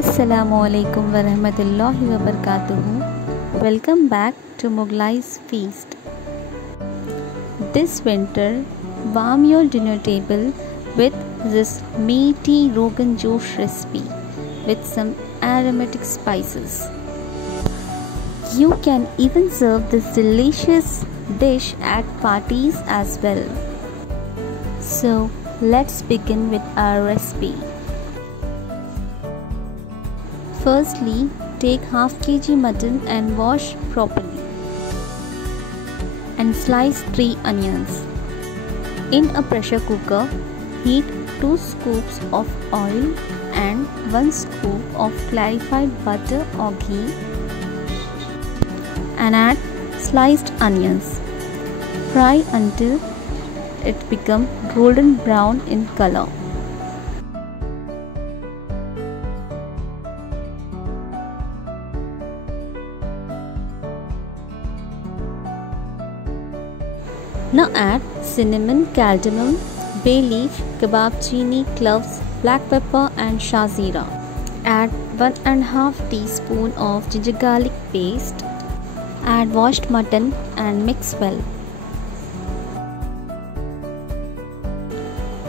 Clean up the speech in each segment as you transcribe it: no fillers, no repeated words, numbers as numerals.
Assalamualaikum warahmatullahi wabarakatuh. Welcome back to Mughlai's Feast. This winter, warm your dinner table with this meaty Rogan Josh recipe with some aromatic spices. You can even serve this delicious dish at parties as well. So, let's begin with our recipe. Firstly, take half kg mutton and wash properly. And slice 3 onions. In a pressure cooker, heat 2 scoops of oil and 1 scoop of clarified butter or ghee and add sliced onions. Fry until it becomes golden brown in color. Now add cinnamon, cardamom, bay leaf, kebab chini, cloves, black pepper and shazira. Add 1½ teaspoon of ginger garlic paste. Add washed mutton and mix well.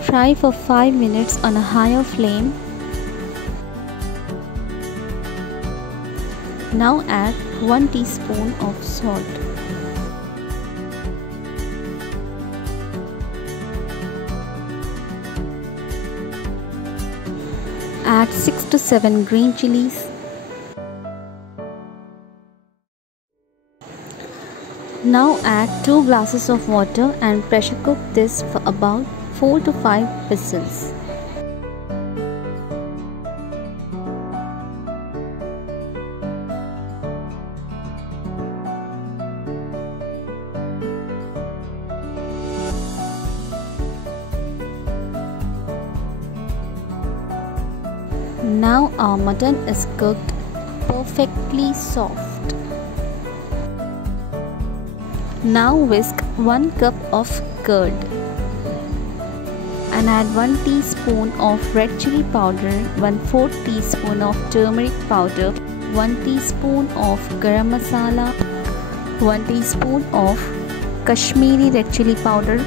Fry for 5 minutes on a higher flame. Now add 1 teaspoon of salt. Add 6 to 7 green chilies. Now add 2 glasses of water and pressure cook this for about 4 to 5 whistles. Now our mutton is cooked perfectly soft. Now whisk 1 cup of curd and add 1 teaspoon of red chili powder, 1/4 teaspoon of turmeric powder, 1 teaspoon of garam masala, 1 teaspoon of Kashmiri red chili powder.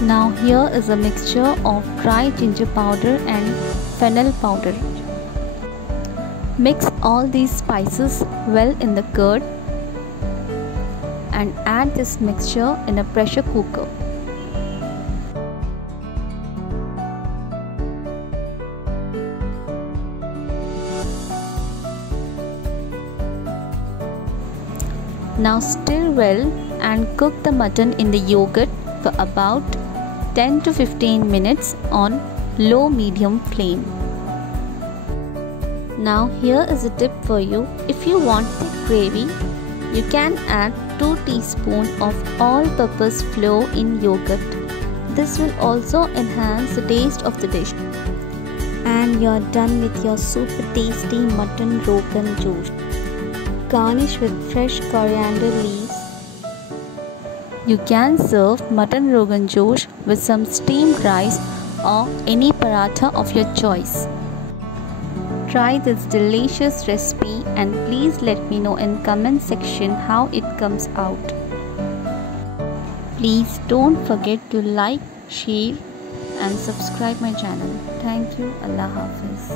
Now here is a mixture of dry ginger powder and fennel powder. Mix all these spices well in the curd and add this mixture in a pressure cooker. Now stir well and cook the mutton in the yogurt for about 10 to 15 minutes on low-medium flame. Now here is a tip for you. If you want thick gravy, you can add 2 teaspoons of all-purpose flour in yogurt. This will also enhance the taste of the dish. And you're done with your super tasty mutton rogan josh. Garnish with fresh coriander leaves. You can serve mutton rogan josh with some steamed rice or any paratha of your choice. Try this delicious recipe and please let me know in comment section how it comes out. Please don't forget to like, share and subscribe my channel. Thank you. Allah Hafiz.